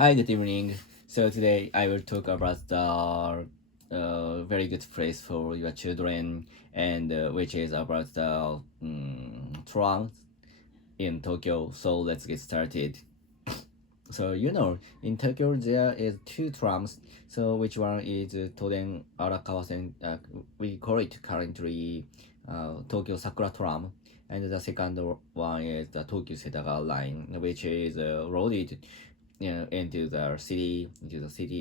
Hi, good evening. So today I will talk about the very good place for your children, and which is about the tram in Tokyo. So let's get started. So in Tokyo there is two trams. So which one is Toden Arakawa-sen? We call it currently Tokyo-Sakura-Tram, and the second one is the Tokyo-Setagaya line, which is loaded into the city,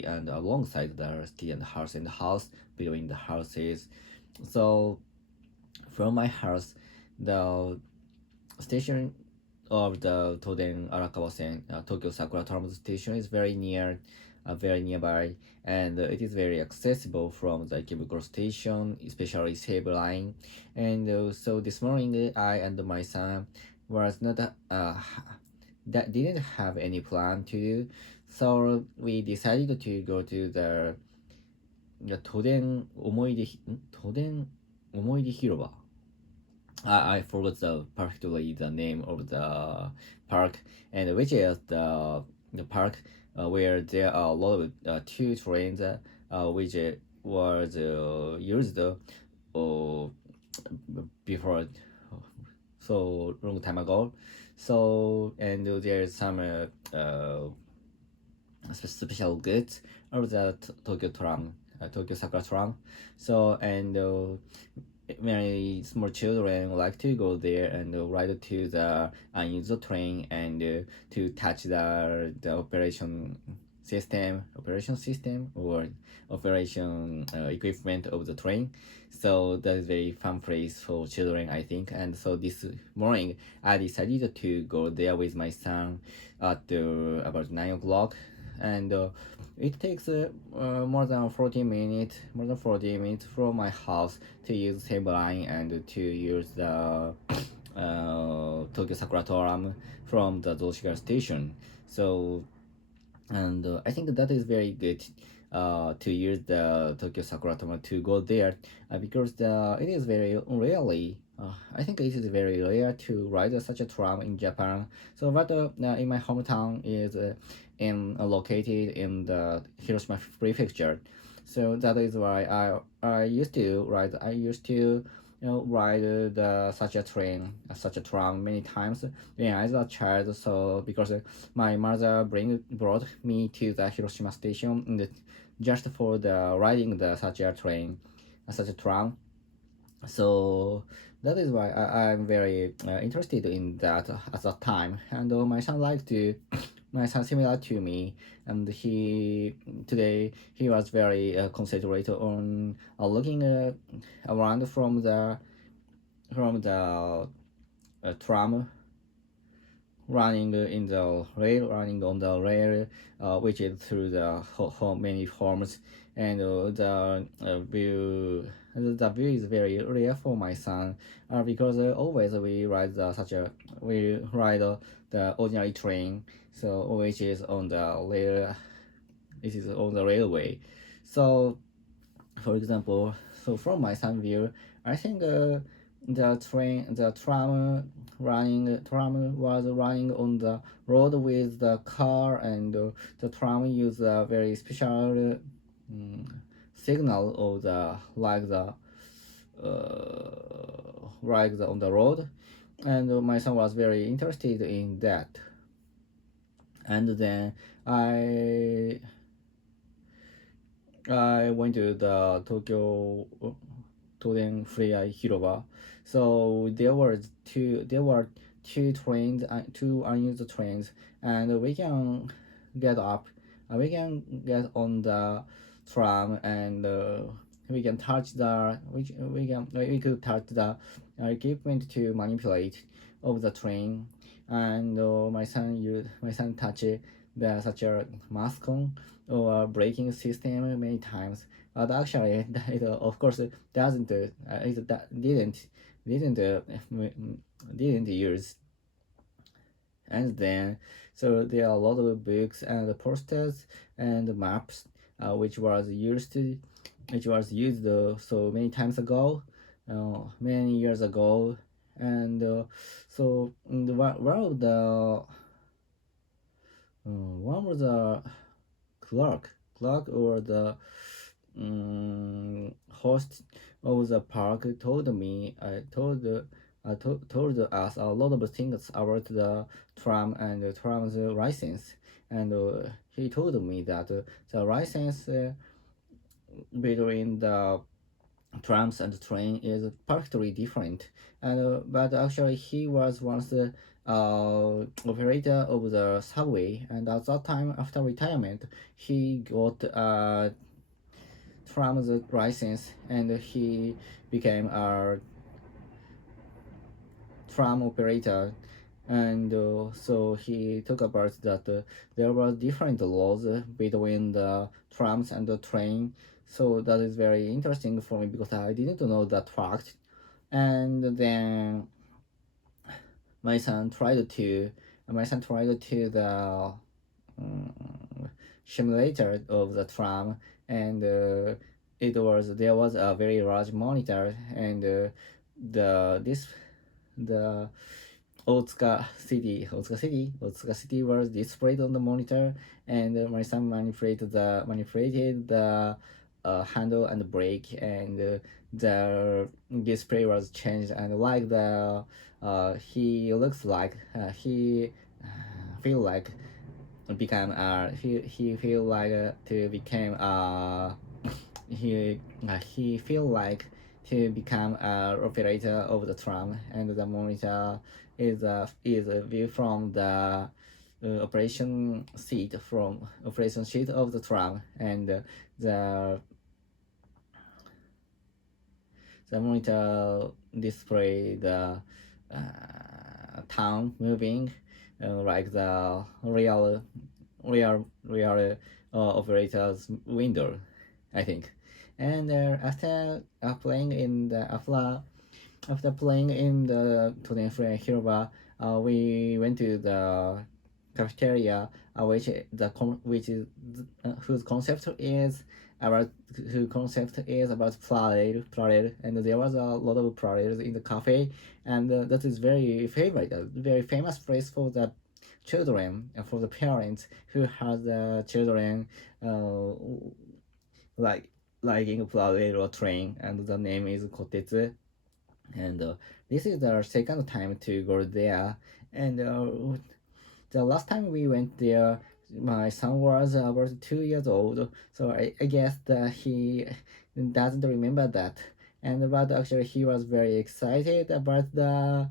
and alongside the city and house between the houses. So from my house, the station of the Toden Arakawa-sen Tokyo Sakura Tram station is very nearby, and it is very accessible from the Ikebukuro station, especially Seibu line. And so this morning, I and my son was not that didn't have any plan to do, so we decided to go to the Toden Omoide Hiroba. I forgot particularly the name of the park, and which is the park where there are a lot of two trains which was used before so long time ago. So and there's some special goods of the Tokyo tram, Tokyo Sakura tram. So and many small children like to go there and ride to the unused train, and to touch the operation system or operation equipment of the train. So that is very fun place for children, I think. And so this morning I decided to go there with my son at about 9 o'clock, and it takes more than 40 minutes from my house to use Seibu line and to use the Tokyo Sakura Tram from the Zoshigara station. So and I think that is very good to use the Tokyo Sakura Tram to go there, because it is very rarely. I think it is very rare to ride such a tram in Japan. So, but in my hometown is located in the Hiroshima prefecture. So that is why I used to ride. I used to ride such a tram many times when I was a child. So because my mother brought me to the Hiroshima station, just for the riding the such a tram. So that is why I'm very interested in that at that time. And my son similar to me, and he was very concentrated on looking around from the tram running on the rail, which is through the many forms, and the view is very rare for my son, because always we ride the ordinary train, so which is on the rail, it is on the railway. So for example, so from my son view, I think the tram was running on the road with the car, and the tram used a very special signal of the on the road, and my son was very interested in that. And then I I went to the Tokyo Toden Hiroba. So there were two trains, two unused trains, and we can get on the tram, and we could touch the equipment to manipulate of the train, and my son touched the such a mascon or braking system many times. But actually, it of course doesn't it didn't didn't use. And then so there are a lot of books and posters and maps, which was used so many times ago, many years ago. And so one of the one was the clerk or the host of the park told me told us a lot of things about the tram and the tram's license, and he told me that the license between the trams and train is perfectly different, and but actually he was once the operator of the subway, and at that time after retirement he got tram's license, and he became a tram operator. And so he talked about that there were different laws between the trams and the train. So that is very interesting for me because I didn't know that fact. And then my son tried to the simulator of the tram, and there was a very large monitor, and the Otsuka City was displayed on the monitor, and my son manipulated the handle and brake, and the display was changed, and like the he looks like he feel like become he feel like to become he feel like to become a operator of the tram, and the monitor is a view from the operation sheet of the tram, and the monitor display the town moving like the real operator's window, I think. And after playing in the Toden Omoide Hiroba, we went to the cafeteria, which is whose concept is about plarail, and there was a lot of plarails in the cafe, and that is very favorite, a very famous place for the children and for the parents who has the children like liking plarail or train, and the name is Kotesu, and this is the second time to go there, and the last time we went there my son was about 2 years old, so I guess that he doesn't remember that, and but actually he was very excited about the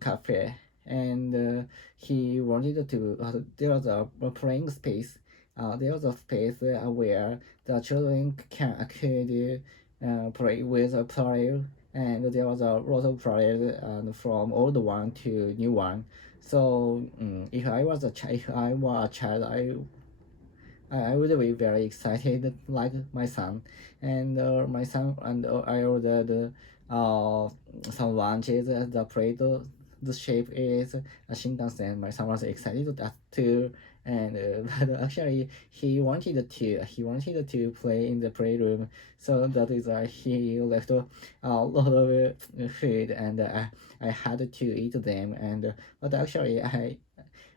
cafe, and he wanted to there was a playing space, there was a space where the children could play with a player, and there was a lot of players from old one to new one. So if I was a child, I would be very excited like my son, and my son and I ordered some lunches. The plate, the shape is a Shinkansen. My son was excited that too, and but actually he wanted to play in the playroom, so that is why he left a lot of food, and I had to eat them, and but actually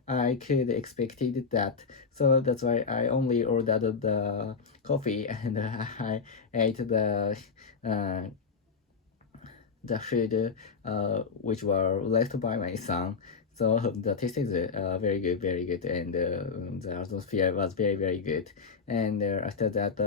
I could expected that, so that's why I only ordered the coffee, and I ate uh, the food which were left by my son. So the taste is very good, and the atmosphere was very good. And after that,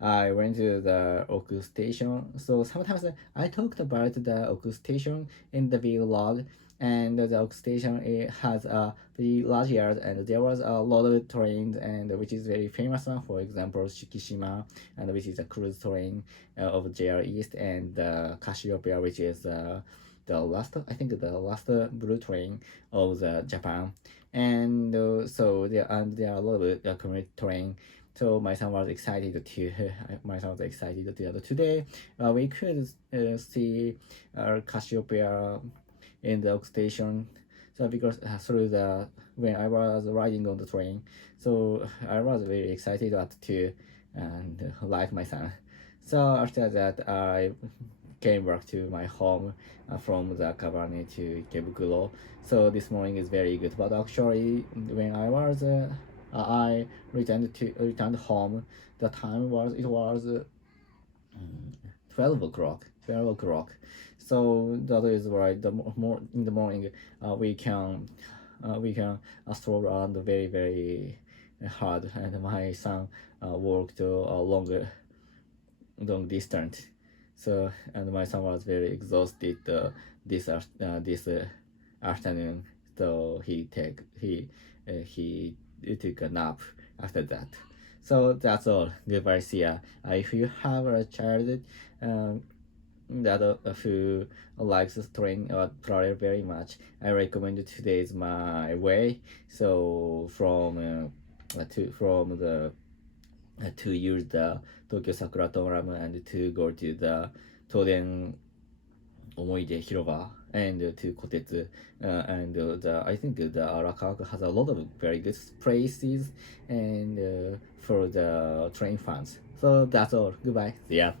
I went to the Oku-station. So sometimes I talked about the Oku-station in the vlog, and the Oku-station it has a very large yard, and there was a lot of trains, and which is very famous one. For example, Shikishima, and which is a cruise train of JR East, and Casiopea, which is the last, I think the last blue train of the Japan, and so there are a lot of commuter train. So my son was excited to today. We could see Cassiopeia in the station. So because through the when I was riding on the train, so I was very excited to and like my son. So after that, I came back to my home from the Kabane to Ikebukuro. So this morning is very good. But actually, when I returned home, the time was 12 o'clock. 12 o'clock. So that is why more in the morning we can stroll around very very hard, and my son walked long distance. So and my son was very exhausted this afternoon. So he took a nap after that. So that's all. Goodbye, see ya. If you have a child that who likes train or Plarail very much, I recommend today's my way. So from the to use the Tokyo-Sakura-Tram and to go to the Toden Omoide Hiroba and to Kotesu, and I think the Arakawa has a lot of very good places and for the train fans. So that's all. Goodbye. See ya.